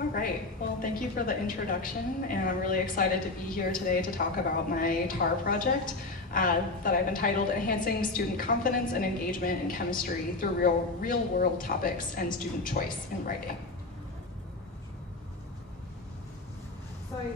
All right, well, thank you for the introduction, and I'm really excited to be here today to talk about my TAR project that I've entitled Enhancing Student Confidence and Engagement in Chemistry Through Real-World Topics and Student Choice in Writing. Can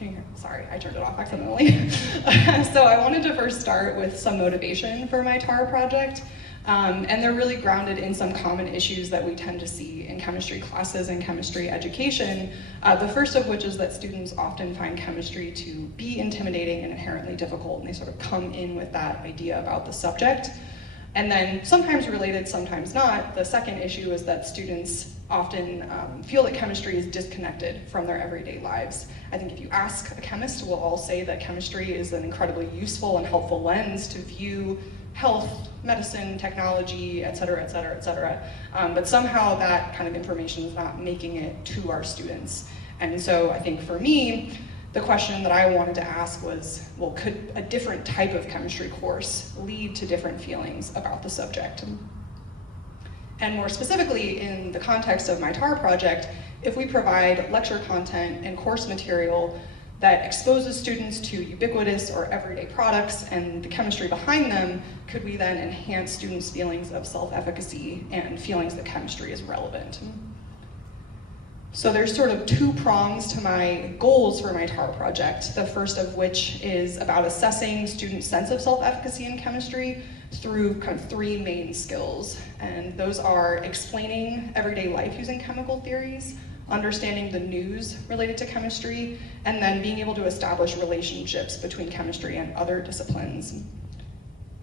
you hear? Sorry, I turned it off accidentally. So I wanted to first start with some motivation for my TAR project. And they're really grounded in some common issues that we tend to see in chemistry classes and chemistry education. The first of which is that students often find chemistry to be intimidating and inherently difficult, and they sort of come in with that idea about the subject. And then sometimes related, sometimes not, the second issue is that students often feel that chemistry is disconnected from their everyday lives. I think if you ask a chemist, we'll all say that chemistry is an incredibly useful and helpful lens to view health, medicine, technology, et cetera, et cetera, et cetera. But somehow that kind of information is not making it to our students. And so I think for me, the question that I wanted to ask was, well, could a different type of chemistry course lead to different feelings about the subject? And more specifically, in the context of my TAR project, if we provide lecture content and course material that exposes students to ubiquitous or everyday products and the chemistry behind them, could we then enhance students' feelings of self-efficacy and feelings that chemistry is relevant? So there's sort of two prongs to my goals for my TAR project, the first of which is about assessing students' sense of self-efficacy in chemistry through kind of three main skills. And those are explaining everyday life using chemical theories, understanding the news related to chemistry, and then being able to establish relationships between chemistry and other disciplines.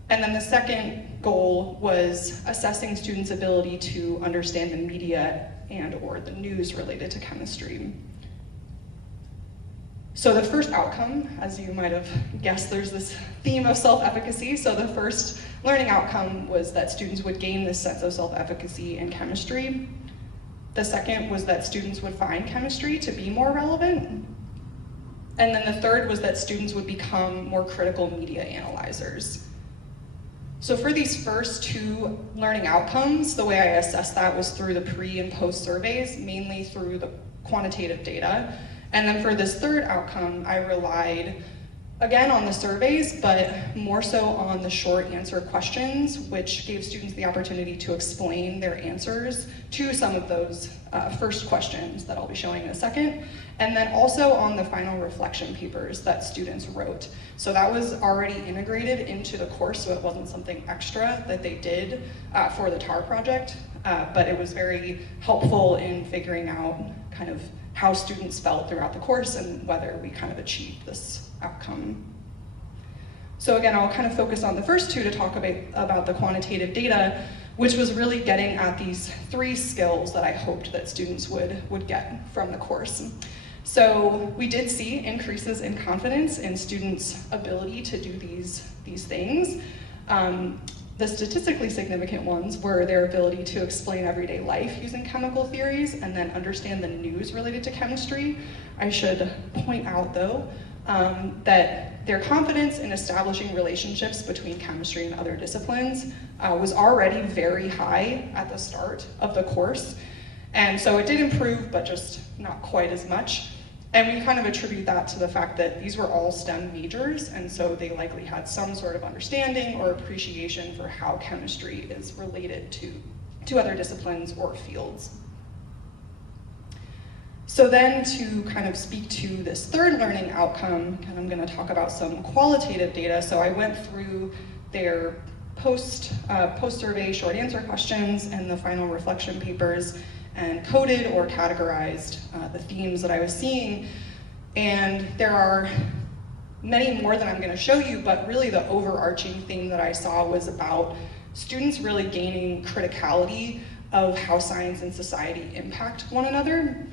And then the second goal was assessing students' ability to understand the media and or the news related to chemistry. So the first outcome, as you might have guessed, there's this theme of self-efficacy. So the first learning outcome was that students would gain this sense of self-efficacy in chemistry. The second was that students would find chemistry to be more relevant. And then the third was that students would become more critical media analyzers. So for these first two learning outcomes, the way I assessed that was through the pre and post surveys, mainly through the quantitative data. And then for this third outcome, I relied again on the surveys, but more so on the short answer questions, which gave students the opportunity to explain their answers to some of those first questions that I'll be showing in a second. And then also on the final reflection papers that students wrote. So that was already integrated into the course, so it wasn't something extra that they did for the TAR project, but it was very helpful in figuring out kind of how students felt throughout the course and whether we kind of achieved this outcome. So again, I'll kind of focus on the first two to talk about the quantitative data, which was really getting at these three skills that I hoped that students would get from the course. So we did see increases in confidence in students' ability to do these things. The statistically significant ones were their ability to explain everyday life using chemical theories and then understand the news related to chemistry. I should point out though, that their confidence in establishing relationships between chemistry and other disciplines was already very high at the start of the course. And so it did improve, but just not quite as much. And we kind of attribute that to the fact that these were all STEM majors, and so they likely had some sort of understanding or appreciation for how chemistry is related to other disciplines or fields. So then to kind of speak to this third learning outcome, and I'm going to talk about some qualitative data. So I went through their post-survey short answer questions and the final reflection papers and coded or categorized the themes that I was seeing. And there are many more that I'm going to show you, but really the overarching theme that I saw was about students really gaining criticality of how science and society impact one another.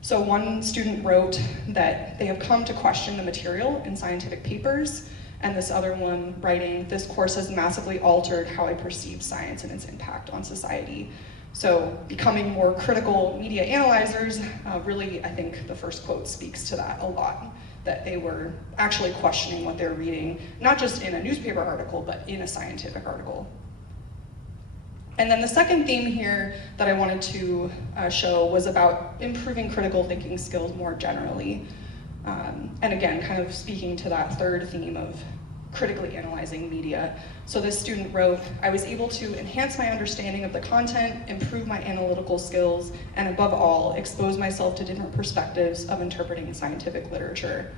So one student wrote that they have come to question the material in scientific papers, and this other one writing, "This course has massively altered how I perceive science and its impact on society." So becoming more critical media analyzers, really, I think the first quote speaks to that a lot, that they were actually questioning what they're reading, not just in a newspaper article, but in a scientific article. And then the second theme here that I wanted to show was about improving critical thinking skills more generally. And again, kind of speaking to that third theme of critically analyzing media. So this student wrote, I was able to enhance my understanding of the content, improve my analytical skills, and above all, expose myself to different perspectives of interpreting scientific literature.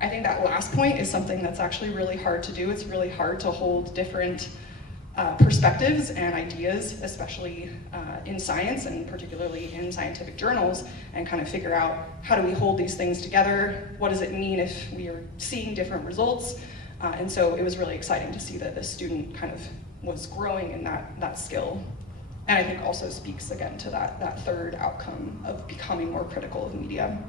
I think that last point is something that's actually really hard to do. It's really hard to hold different perspectives and ideas, especially in science and particularly in scientific journals, and kind of figure out how do we hold these things together? What does it mean if we are seeing different results? And so it was really exciting to see that this student kind of was growing in that skill. And I think also speaks again to that third outcome of becoming more critical of media.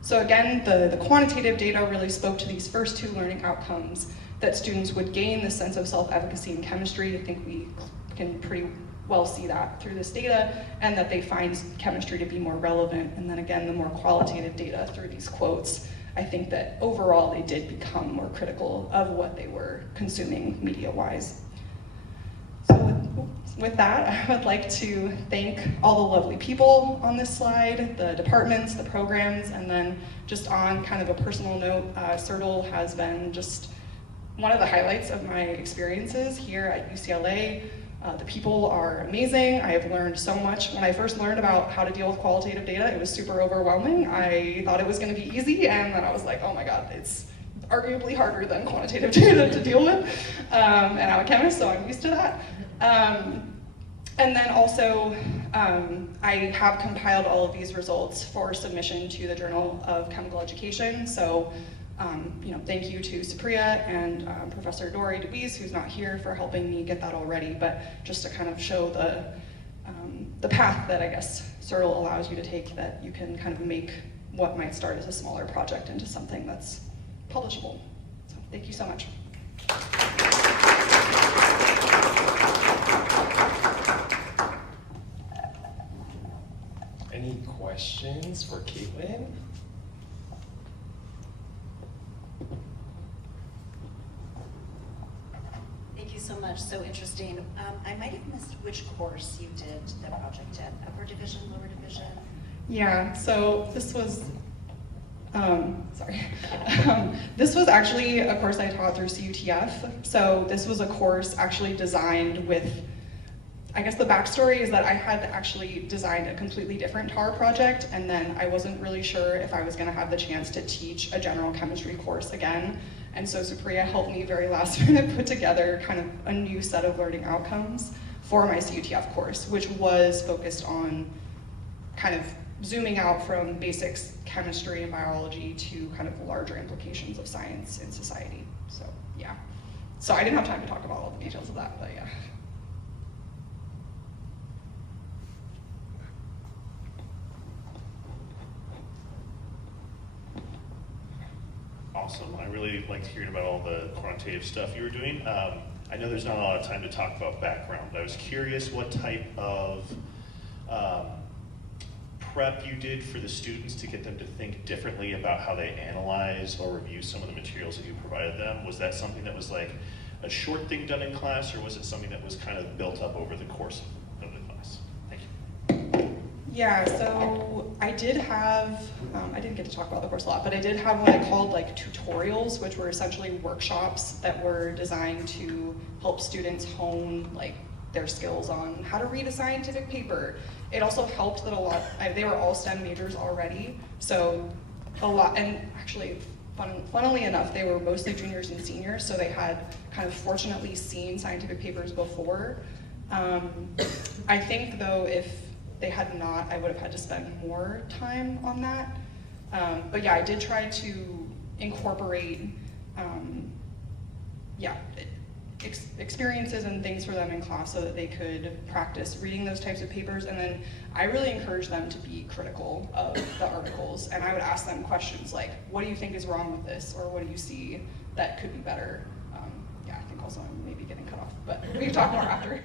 So again, the quantitative data really spoke to these first two learning outcomes, that students would gain the sense of self-efficacy in chemistry. I think we can pretty well see that through this data, and that they find chemistry to be more relevant. And then again, the more qualitative data through these quotes, I think that overall they did become more critical of what they were consuming media-wise. So with that, I would like to thank all the lovely people on this slide, the departments, the programs, and then just on kind of a personal note, CERTL has been just one of the highlights of my experiences here at UCLA. The people are amazing. I have learned so much. When I first learned about how to deal with qualitative data, it was super overwhelming. I thought it was going to be easy, and then I was like, oh my god, it's arguably harder than quantitative data to deal with. And I'm a chemist, so I'm used to that. And then also, I have compiled all of these results for submission to the Journal of Chemical Education. So, thank you to Supriya and Professor Dory DeWeese, who's not here, for helping me get that all ready, but just to kind of show the path that I guess CERTL allows you to take, that you can kind of make what might start as a smaller project into something that's publishable. So thank you so much. Any questions for Caitlyn? Thank you so much, so interesting. I might have missed which course you did the project in, upper division, lower division? Yeah, so this was, this was actually a course I taught through CUTF. So this was a course actually designed with, I guess the backstory is that I had actually designed a completely different TAR project, and then I wasn't really sure if I was gonna have the chance to teach a general chemistry course again. And so Supriya helped me very last minute put together kind of a new set of learning outcomes for my CUTF course, which was focused on kind of zooming out from basics chemistry and biology to kind of larger implications of science in society. So yeah. So I didn't have time to talk about all the details of that, but yeah. Awesome. I really liked hearing about all the quantitative stuff you were doing. I know there's not a lot of time to talk about background, but I was curious what type of prep you did for the students to get them to think differently about how they analyze or review some of the materials that you provided them. Was that something that was like a short thing done in class, or was it something that was kind of built up over the course of the class? Thank you. Yeah, so I did have, I didn't get to talk about the course a lot, but I did have what I called like tutorials, which were essentially workshops that were designed to help students hone like their skills on how to read a scientific paper. It also helped that a lot, they were all STEM majors already, so a lot, and actually, funnily enough, they were mostly juniors and seniors, so they had kind of fortunately seen scientific papers before. I think though, if they had not, I would have had to spend more time on that. But yeah, I did try to incorporate, experiences and things for them in class so that they could practice reading those types of papers. And then I really encouraged them to be critical of the articles. And I would ask them questions like, what do you think is wrong with this? Or what do you see that could be better? I think also I'm maybe getting cut off, but we can talk more after.